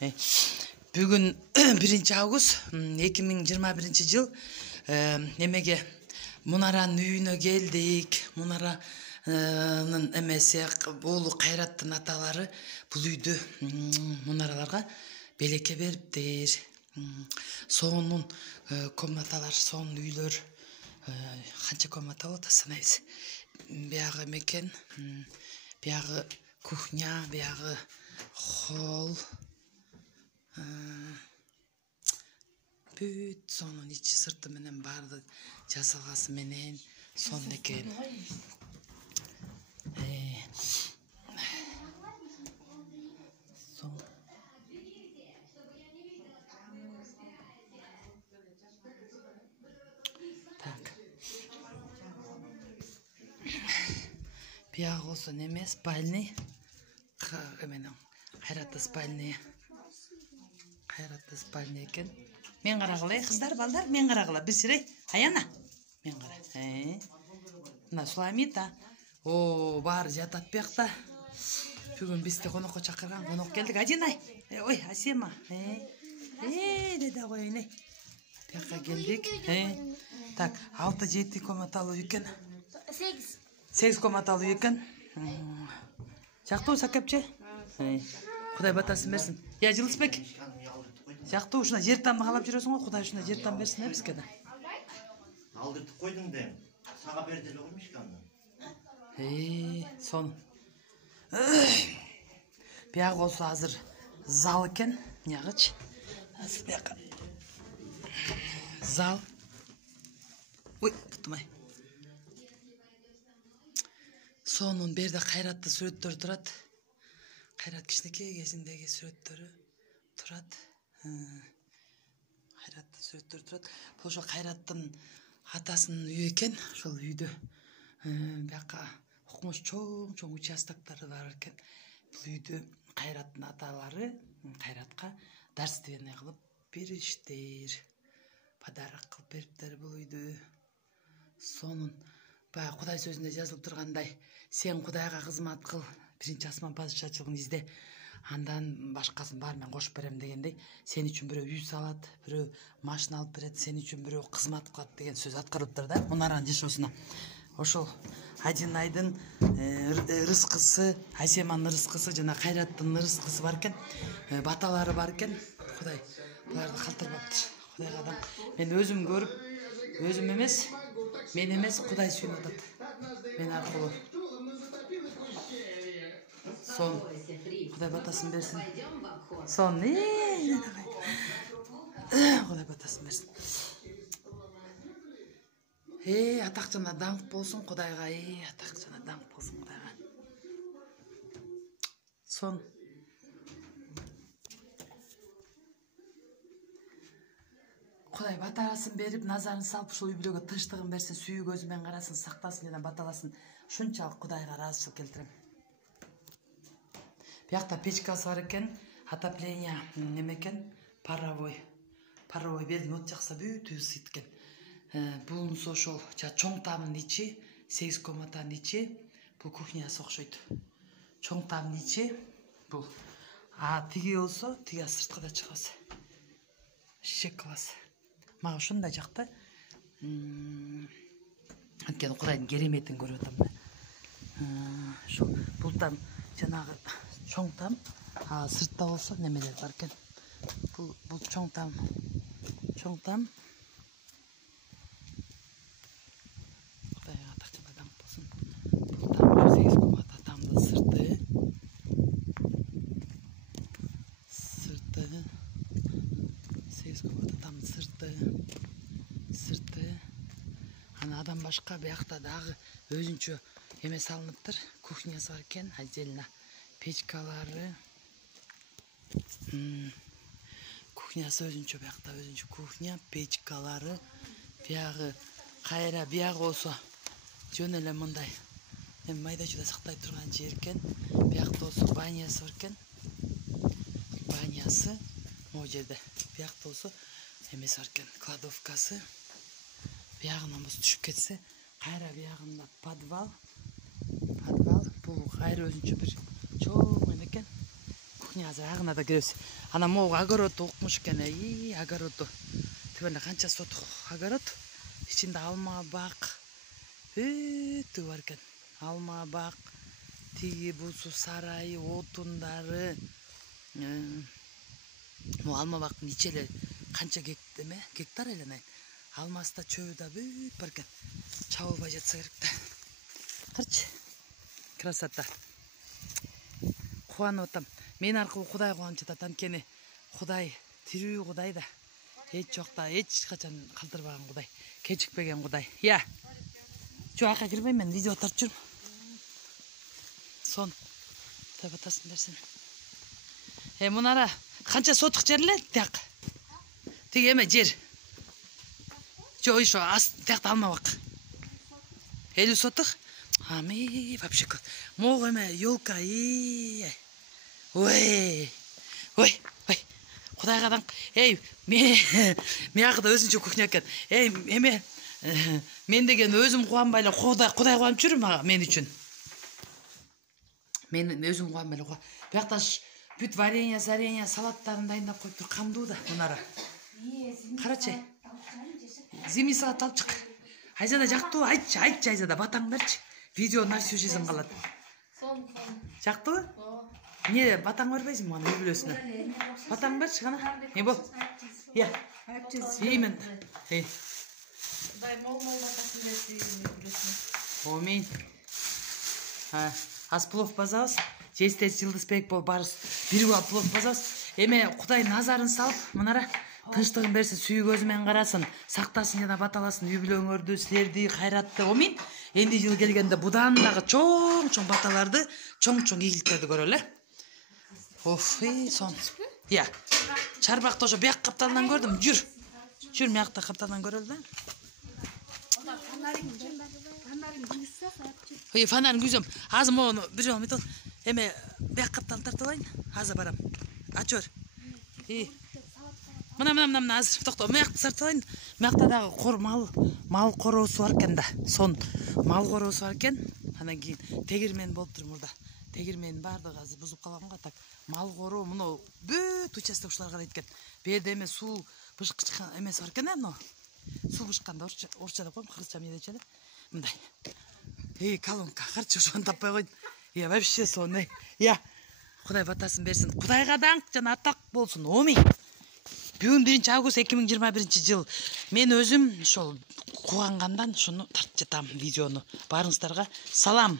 Бүгін 1 август 2021 жыл немеге Мұнараның үйіне келдік. Мұнараның әмесі болу Қайраттың аталары бұл үйді Мұнараларға белеке беріптер. Соның комнаталар, соның үйлер қанша комната болды санайыз. Бияғы мекен, бияғы кухня, бияғы холл. Бүт соның içi сырты менен барды жасалғасы менен соның екен. Так. Бияғы осы неме спальный. Қайратты спальный. Қайратты спальный екен. Мен қарағылай, қыздар, балдар, мен қарағылай. Бір сірей, аяна. Мен қарағылай. Мына Суламита. О, бар, жатат бияқта. Бүгін бізді қонаққа шақырған, қонақ келдік. Адинай. Ой, Асема. Деді қойын. Бияққа келдік. Так, 6-7 комнаталы екен. 8 комнаталы екен. Жақты осы әкепче? Құдай батасын берсін. Я Жылысбек. Жақты ұшына жер тамды қалап жүресің ғой, Құдай ұшына жер там берсін бізге де. Алдыртып қойдың да, саға берділі қоймыш қанды. Сон. Бияғы осы азыр зал екен, неғыч. Азыр бияғы. Зал. Ой, бұттымай. Соның берді Қайратты суреттері тұрады. Қайрат кішінеке кезіндегі суреттері тұрады. Қайратты суреттері тұрады. Бұл жол Қайраттың атасының үйі екен. Жол үйді бияққа оқымыш чоң участоктары бар екен. Бұл үйді Қайраттың аталары Қайратқа дәрістігіне қылып беріштер. Падарақ қылып беріптер бұл үйді. Соның Құдай сөзінде жазылып тұрғандай, сен Құдайға қызмат қыл, 1 Асман падишачылығын изде, андан башқасын бар мен қошып берем дегендей, сен үшін біреу үй салады, біреу машина алып береді, сен үшін біреу қызмат қылады деген сөз атқарылып тұр да, Мұнараның жешосына. Ошол Адинайдың рызқысы, Асеманың рызқысы, жана Қайраттың рызқысы бар екен, баталары бар екен. Құдай бұларды қалтырбаптыр. Құдайға мен өзім көріп, өзім емес, мен емес, Құдай сүйін атады. Мен арқылы. Сон. Құдай батасын берсін. Сон. Құдай батасын берсін. Атақ жана даңқ болсын Құдайға. Атақ жана даңқ болсын Құдайға. Сон. Құдай батарасын беріп, назарын салып, шул үй-бүлөгө тыныштығын берсін, сүйі көзімен қарасын, сақтасын, жана баталасын. Шунчалық Құдайға разышылық келтірем. Бияқта печкасы бар екен, отопление немекен, паровой. Паровой бердім, от жақса бүт үй кен. Бұлын сошол, чоң тамын ичи, 8 комнатаның ичи, бұл кухнясы оқшойды. Чоң тамын ичи, бұл. Тиге олса, тиге сыртқы да шығасы. Шек қыласы. Маға шында жақты. Анкен Құдайдың кереметін көріп отам. Бұл там жаңағы чоң там, сыртта болса немелер бар екен. Бұл чоң там. Чоң там. Құдайға тақчада даңқ болсын. Бұл там 8 комната тамды сырты. Сырты. 8 комната тамды сырты. Адам башқа бияқта дағы өзінчө еме салыныптыр. Кухнясы бар екен, отдельно печкалары. Кухнясы өзінчө бияқта, өзінчө кухня, печкалары. Бияғы қайра, бияғы олса жөн эле мындай. Майда чуда сақтай тұрған жер екен. Бияқта олса банясы бар екен. Банясы. О жерде бияқта олса емесі бар екен. Кладовкасы. Бияғынан бұз түшіп кетсе, қайра бияғында подвал. Бұл қайра өзінше бір чоң екен. кухня азыр агына да киребиз. Ана могу огородду укмуш экен. Огородду. Тибенде канча сотук огород. Ичинде алма бак. Бүттү бар экен. Алма бак, тиги бузу сарайы, отундары. Му алма бактын ичи эле канча гектар эле. Алмаста чөбү да бүт бар экен. Чабылбай жатса керек да. Карчы. Красота. Кубанып атам. Мен аркылуу Кудай кубанып жатат. Анткени Кудай тирүү Кудай да. Эч жокта эч качан калтырбаган Кудай, кечикпеген Кудай. Я. Жака кирбейм, мен видео тартып жүрүм. Сон табатасын берсин. Мунара канча сотук жер эле тияк. Тиги эме жер. Жо ошо тиякта алма бак. 50 сотук. Ами вообще көп. Могу эме ёлка. Ой. Кудайга даңк. Мен акыда өзүнчө кухня экен. Эме мен деген өзүм кубанбай эле Кудай кубанып жүрүм мен үчүн. Мен өзүм кубанбай эле Биякта бүт варенье, салаттарын дайындап коюп тур, камдуу да Мунара. Карачы. Зимний салат алып чык. Айзада жактыбы? Айтчы Айзада, батаң берчи. Видео на всю жизнь калат. Жактыбы? Не, батаң бербейсиңби аны үй бүлөсүнө? Батаң берчи кана. Не бол? Я. Иймен. Дай мол батасын берчи үй бүлөсүнө. Амин. Аз плов базабыз. Жестес Жылдызбек бол барыз. Бир алып плов базабыз. Эме Кудай назарын салып, Мунара тынчтыгын берсин, сүйгөзү менен карасын, сактасын жана баталасын үй бүлөңөрдү, силерди, Кайратты. Амин. Энди жыл келгенде будан дагы чоң баталарды, чоң ийгиликтерди көрөлү. Сон. Я. Чарбакты ошо бияк капталынан көрдүм. Жүр мыякта капталынан көрөлү да. Фонарин күйзөм. Азыр могу бир жолу метел. Эме бияк капталын тартып алайын. Азыр барам. Ачыр. Мына азыр токто. Мыякты тартып алайын. Мыякта дагы мал короосу бар экен да. Сон мал короосу бар экен. Анан кийин тегирмен болуп тур мурда. Тегирменин баардыгы азыр бузуп калганга так. Мал короо муну бүт участок ушулар карайт экен. Берде эме суу бышкычкан эмеси бар экен да, суу бышканда орча деп коем, кыргызча эмне мындай. Колонка, карчы ошону таппай койдум. Вообще сон. Кудай батасын берсин. Кудайга даңк жана атак болсун. Амин. Бүгүн 1-август 2021 жыл. Мен өзүм ошол кубангандан ушуну тартып жатам видеону. Баарыңыздарга салам.